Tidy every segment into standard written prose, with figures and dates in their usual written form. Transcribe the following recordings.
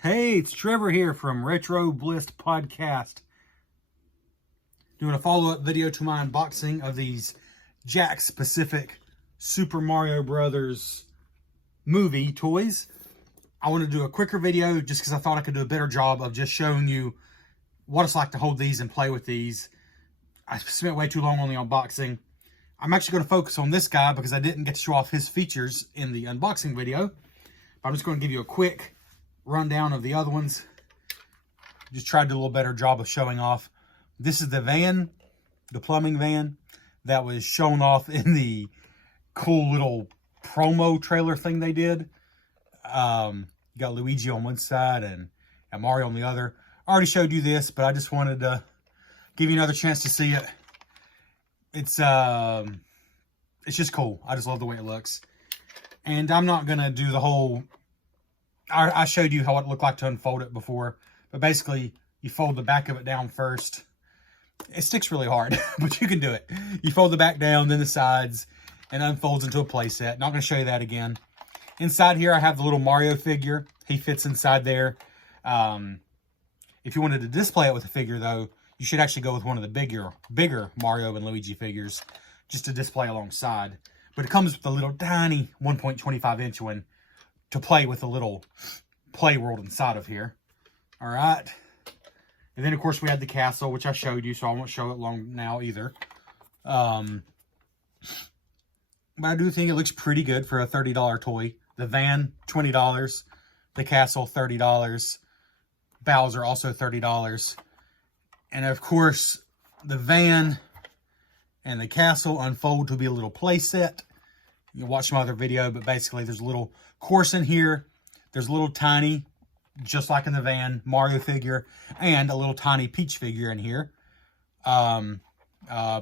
Hey, it's Trevor here from Retro Blissed Podcast. Doing a follow-up video to my unboxing of these Jakks specific Super Mario Brothers movie toys. I want to do a quicker video just because I thought I could do a better job of just showing you what it's like to hold these and play with these. I spent way too long on the unboxing. I'm actually going to focus on this guy because I didn't get to show off his features in the unboxing video. I'm just going to give you a quick rundown of the other ones. Just tried to do a little better job of showing off. This is the van, the plumbing van that was shown off in the cool little promo trailer thing they did. You got Luigi on one side and Mario on the other. I already showed you this, but I just wanted to give you another chance to see it. It's just cool. I just love the way it looks. And I'm not gonna do the whole, I showed you how it looked like to unfold it before, but basically you fold the back of it down first. It sticks really hard, but you can do it. You fold the back down, then the sides, and unfolds into a play set. Not going to show you that again. Inside here, I have the little Mario figure. He fits inside there. If you wanted to display it with a figure, though, you should actually go with one of the bigger Mario and Luigi figures, just to display alongside. But it comes with a little tiny 1.25 inch one to play with a little play world inside of here. All right. And then, of course, we had the castle, which I showed you, so I won't show it long now either. But I do think it looks pretty good for a $30 toy. The van, $20. The castle, $30. Bowser, also $30. And, of course, the van and the castle unfold to be a little play set. You can watch my other video, but basically there's a little course in here. There's a little tiny, just like in the van, Mario figure, and a little tiny Peach figure in here.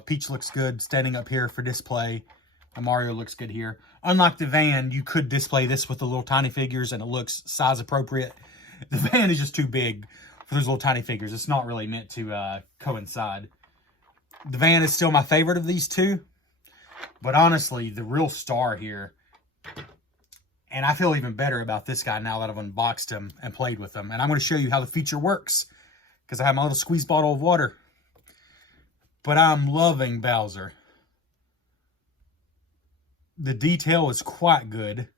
Peach looks good standing up here for display, and Mario looks good here. Unlike the van, you could display this with the little tiny figures, and it looks size appropriate. The van is just too big for those little tiny figures. It's not really meant to coincide. The van is still my favorite of these two, but honestly, the real star here, and I feel even better about this guy now that I've unboxed him and played with him. And I'm going to show you how the feature works, because I have my little squeeze bottle of water. But I'm loving Bowser. The detail is quite good.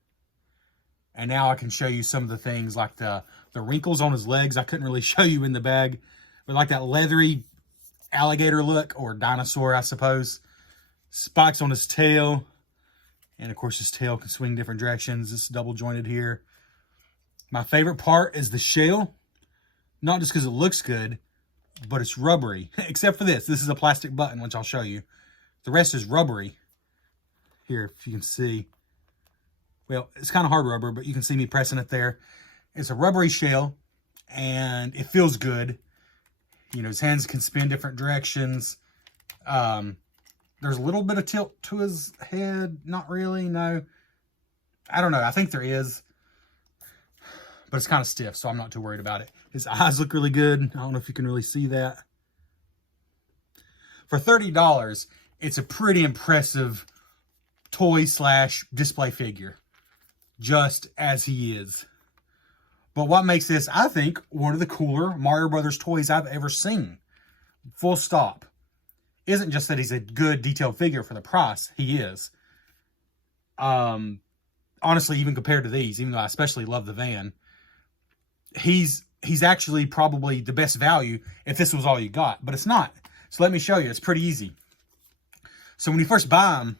And now I can show you some of the things like the wrinkles on his legs. I couldn't really show you in the bag. But like that leathery alligator look, or dinosaur, I suppose. Spikes on his tail. And, of course, his tail can swing different directions. It's double jointed here. My favorite part is the shell. Not just because it looks good, but it's rubbery. Except for this. This is a plastic button, which I'll show you. The rest is rubbery. Here, if you can see. Well, it's kind of hard rubber, but you can see me pressing it there. It's a rubbery shell, and it feels good. You know, his hands can spin different directions. There's a little bit of tilt to his head. Not really, no. I don't know. I think there is. But it's kind of stiff, so I'm not too worried about it. His eyes look really good. I don't know if you can really see that. For $30, it's a pretty impressive toy / display figure. Just as he is. But what makes this, I think, one of the cooler Mario Brothers toys I've ever seen. Full stop. Isn't just that he's a good detailed figure for the price. He is. Honestly, even compared to these, even though I especially love the van, he's actually probably the best value if this was all you got. But it's not. So let me show you. It's pretty easy. So when you first buy them,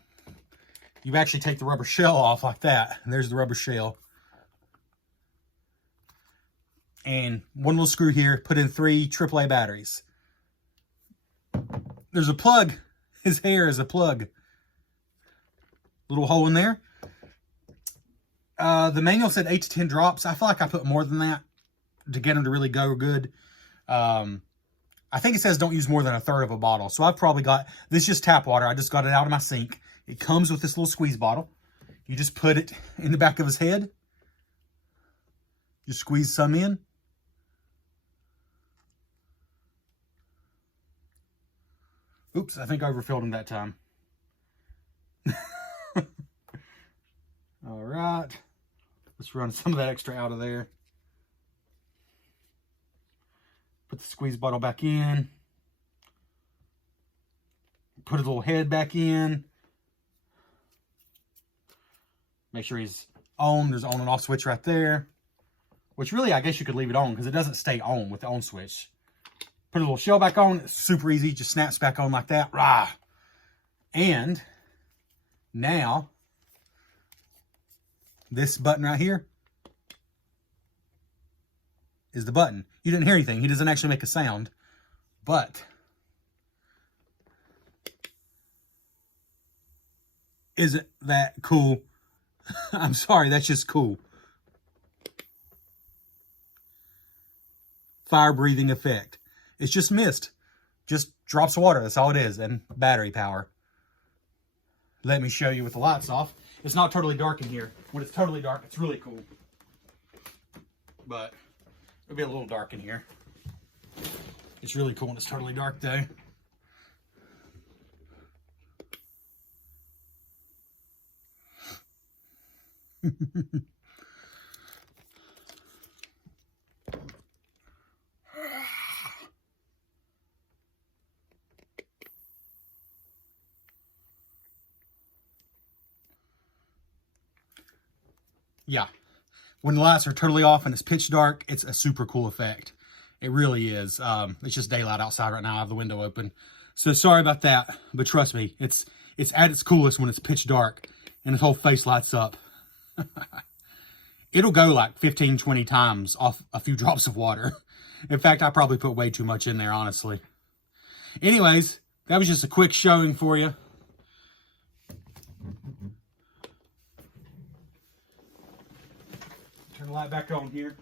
you actually take the rubber shell off like that. And there's the rubber shell. And one little screw here. Put in 3 AAA batteries. There's a plug. His hair is a plug. Little hole in there. The manual said 8 to 10 drops. I feel like I put more than that to get them to really go good. I think it says don't use more than 1/3 of a bottle. So I've probably got, this is just tap water. I just got it out of my sink. It comes with this little squeeze bottle. You just put it in the back of his head. Just squeeze some in. Oops, I think I overfilled him that time. All right. Let's run some of that extra out of there. Put the squeeze bottle back in. Put his little head back in. Make sure he's on. There's an on and off switch right there. Which really, I guess you could leave it on because it doesn't stay on with the on switch. Put a little shell back on. It's super easy. Just snaps back on like that. Rah! And now, this button right here is the button. You didn't hear anything. He doesn't actually make a sound. But isn't that cool? I'm sorry, that's just cool. Fire breathing effect. It's just mist. Just drops of water. That's all it is. And battery power. Let me show you with the lights off. It's not totally dark in here. When it's totally dark, it's really cool. But it'll be a little dark in here. It's really cool when it's totally dark though. Yeah, when the lights are totally off and it's pitch dark, it's a super cool effect. It really is. It's just daylight outside right now. I have the window open. So sorry about that, but trust me, it's at its coolest when it's pitch dark and his whole face lights up. It'll go like 15, 20 times off a few drops of water. In fact, I probably put way too much in there, honestly. Anyways, that was just a quick showing for you. Turn the light back on here.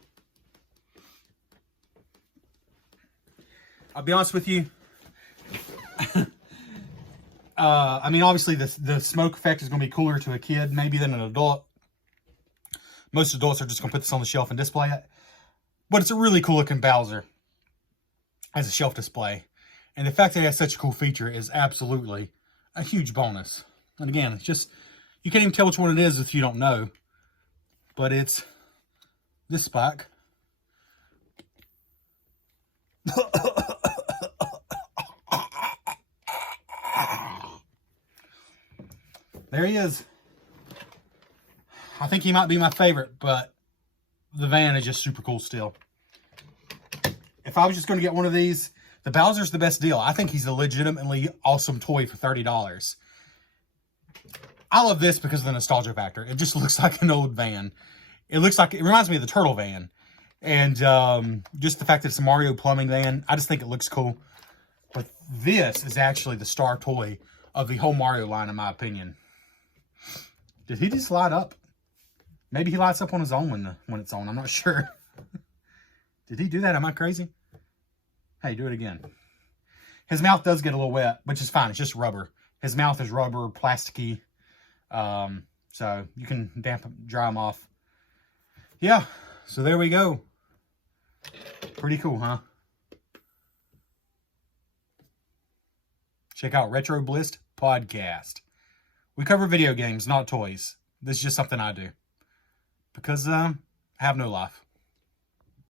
I'll be honest with you. I mean, obviously, the smoke effect is going to be cooler to a kid, maybe than an adult. Most adults are just going to put this on the shelf and display it. But it's a really cool looking Bowser as a shelf display. And the fact that it has such a cool feature is absolutely a huge bonus. And again, it's just, you can't even tell which one it is if you don't know. But it's this spike. There he is. I think he might be my favorite, but the van is just super cool still. If I was just going to get one of these, the Bowser's the best deal. I think he's a legitimately awesome toy for $30. I love this because of the nostalgia factor. It just looks like an old van. It reminds me of the Turtle van. And just the fact that it's a Mario plumbing van, I just think it looks cool. But this is actually the star toy of the whole Mario line, in my opinion. Did he just light up? Maybe he lights up on his own when it's on. I'm not sure. Did he do that? Am I crazy? Hey, do it again. His mouth does get a little wet, which is fine. It's just rubber. His mouth is rubber, plasticky. So you can dry him off. Yeah, so there we go. Pretty cool, huh? Check out Retro Blissed Podcast. We cover video games, not toys. This is just something I do. Because I have no life.